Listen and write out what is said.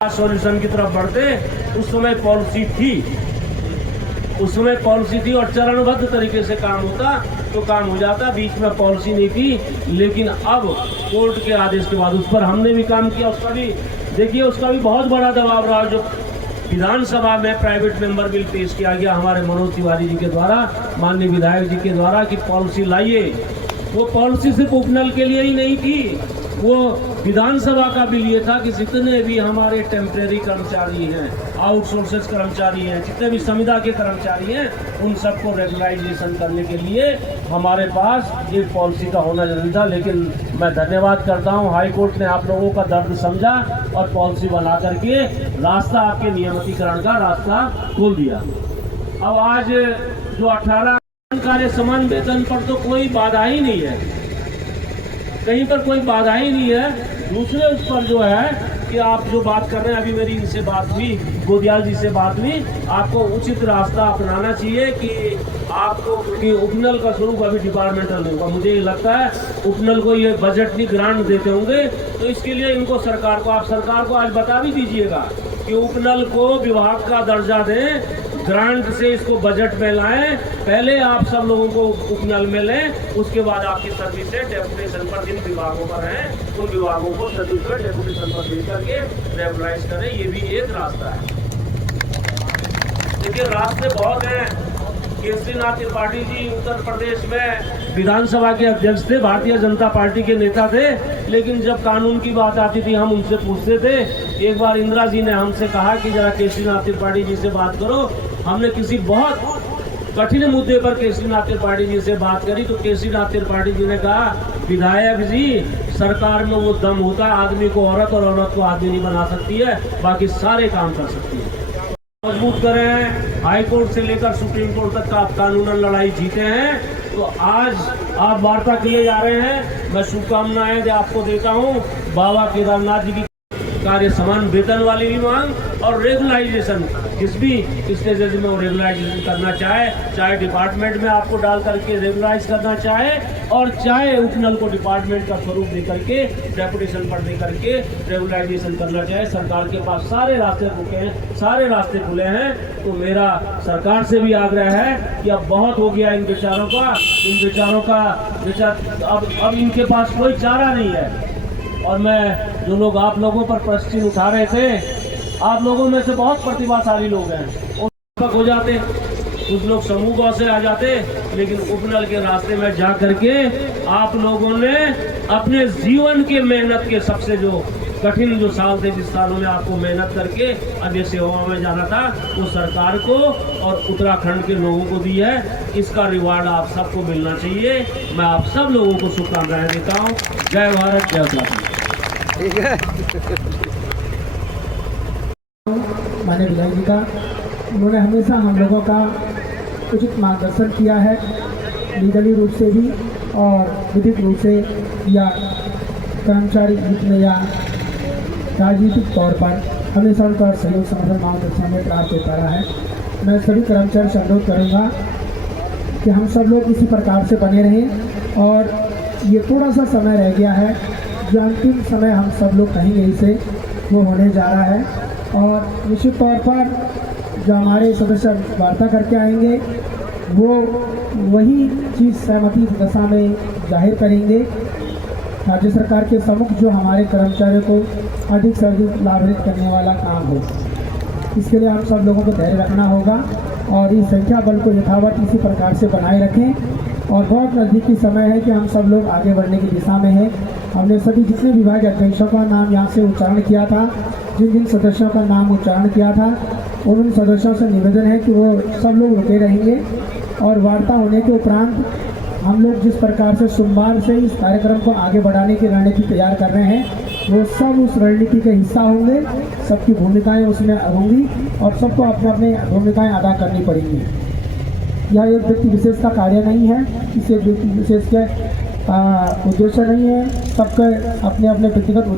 Solution की तरफ बढ़ते। उस समय पॉलिसी थी और चरणबद्ध तरीके से काम होता तो काम हो जाता। बीच में पॉलिसी नहीं थी, लेकिन अब कोर्ट के आदेश के बाद उस पर हमने भी काम किया। उसका भी देखिए, उसका भी बहुत बड़ा दबाव रहा। जो विधानसभा में प्राइवेट मेंबर बिल पेश किया गया हमारे मनोज तिवारी जी के द्वारा, माननीय विधायक जी के द्वारा, कि पॉलिसी लाइए। वो पॉलिसी सिर्फ उपनल के लिए ही नहीं थी, वो विधानसभा का बिल ये था कि जितने भी हमारे टेम्परेरी कर्मचारी हैं, आउटसोर्सेस कर्मचारी हैं, जितने भी संविदा के कर्मचारी हैं, उन सबको रेगुलराइजेशन करने के लिए हमारे पास एक पॉलिसी का होना जरूरी था। लेकिन मैं धन्यवाद करता हूं, हाई कोर्ट ने आप लोगों का दर्द समझा और पॉलिसी बना करके रास्ता, आपके नियमितीकरण का रास्ता खोल दिया। अब आज जो 18 कार्य समान वेतन पर तो कोई बाधा ही नहीं है, कहीं पर कोई बाधा ही नहीं है। दूसरे उस पर जो है कि आप जो बात कर रहे हैं, अभी मेरी इनसे बात हुई, गोदियाल जी से बात हुई, आपको उचित रास्ता अपनाना चाहिए कि आपको, क्योंकि उपनल का स्वरूप अभी डिपार्टमेंटल नहीं होगा। मुझे ये लगता है उपनल को ये बजट की ग्रांट देते होंगे, तो इसके लिए इनको सरकार को, आप सरकार को आज बता भी दीजिएगा कि उपनल को विभाग का दर्जा दें, ग्रांट से इसको बजट में लाएं। पहले आप सब लोगों को उपनल में लें, उसके बाद आपकी सर्विस से डेपुटेशन पर जिन विभागों पर हैं उन विभागों को सर्विस पर डेपुटेशन पर दे करके रेगुलाइज करें। ये भी एक रास्ता है। देखिए, रास्ते बहुत हैं। केसरीनाथ त्रिपाठी जी उत्तर प्रदेश में विधानसभा के अध्यक्ष थे, भारतीय जनता पार्टी के नेता थे, लेकिन जब कानून की बात आती थी हम उनसे पूछते थे। एक बार इंदिरा जी ने हमसे कहा कि जरा केसरीनाथ त्रिपाठी जी से बात करो। हमने किसी बहुत कठिन मुद्दे पर केसरीनाथ त्रिपाठी जी से बात करी तो केसरीनाथ त्रिपाठी जी ने कहा, विधायक जी, सरकार में वो दम होता है, आदमी को औरत और औरत को आदमी नहीं बना सकती है, बाकी सारे काम कर सकती है। मजबूत करें। हाई कोर्ट से लेकर सुप्रीम कोर्ट तक का आप कानूनन लड़ाई जीते हैं, तो आज आप वार्ता के लिए जा रहे हैं। मैं शुभकामनाएं आपको देता हूं। बाबा केदारनाथ जी की कार्य समान वेतन वाली भी मांग और रेगुलाइजेशन, जिस भी स्टेज में वो रेगुलाइजेशन करना चाहे डिपार्टमेंट में आपको डाल करके रेगुलाइज करना चाहे, और चाहे उपनल को डिपार्टमेंट का स्वरूप दे करके डेपुटेशन पर दे करके रेगुलाइजेशन करना चाहे, सरकार के पास सारे रास्ते रुके हैं, सारे रास्ते खुले हैं। तो मेरा सरकार से भी आग्रह है कि अब बहुत हो गया इन विचारों का अब इनके पास कोई चारा नहीं है। और मैं, जो लोग आप लोगों पर प्रश्न उठा रहे थे, आप लोगों में से बहुत प्रतिभाशाली लोग हैं, और हो जाते, कुछ लोग समूह से आ जाते, लेकिन उपनल के रास्ते में जा करके आप लोगों ने अपने जीवन के मेहनत के सबसे जो कठिन जो साल थे, जिस सालों में आपको मेहनत करके अन्य सेवाओं में जाना था, वो सरकार को और उत्तराखंड के लोगों को दी है। इसका रिवार्ड आप सबको मिलना चाहिए। मैं आप सब लोगों को शुभकामनाएं देता हूँ। जय भारत, जय उत्तराखंड। ठीक है। माननीय विधायक जी का, उन्होंने हमेशा हम लोगों का उचित मार्गदर्शन किया है, लीगली रूप से भी और विधिक रूप से, या कर्मचारी हित में या राजनीतिक तौर पर हमेशा उनका सहयोग समर्थन मार्गदर्शन में प्राप्त होता रहा है। मैं सभी कर्मचारी से अनुरोध करूँगा कि हम सब लोग इसी प्रकार से बने रहें, और ये थोड़ा सा समय रह गया है, जो अंतिम समय हम सब लोग कहेंगे इसे, वो होने जा रहा है। और निश्चित तौर पर जो हमारे सदस्य वार्ता करके आएंगे, वो वही चीज़ सहमति दशा में जाहिर करेंगे। राज्य सरकार के सम्मुख जो हमारे कर्मचारियों को अधिक से अधिक लाभान्वित करने वाला काम हो, इसके लिए हम सब लोगों को धैर्य रखना होगा और इस संख्या बल को यथावत इसी प्रकार से बनाए रखें। और बहुत नज़दीकी समय है कि हम सब लोग आगे बढ़ने की दिशा में हैं। हमने सभी जितने विभाग अध्यक्षों का नाम यहाँ से उच्चारण किया था, जिन जिन सदस्यों का नाम उच्चारण किया था, उन सदस्यों से निवेदन है कि वो सब लोग रुके रहेंगे। और वार्ता होने के उपरांत हम लोग जिस प्रकार से सोमवार से इस कार्यक्रम को आगे बढ़ाने की रणनीति तैयार कर रहे हैं, वो सब उस रणनीति के हिस्सा होंगे। सबकी भूमिकाएं उसमें होंगी और सबको अपने अपने भूमिकाएं अदा करनी पड़ेंगी। यह एक व्यक्ति विशेष का कार्य नहीं है, इसे व्यक्ति विशेष के उद्देश्य नहीं है। सबके अपने अपने व्यक्तिगत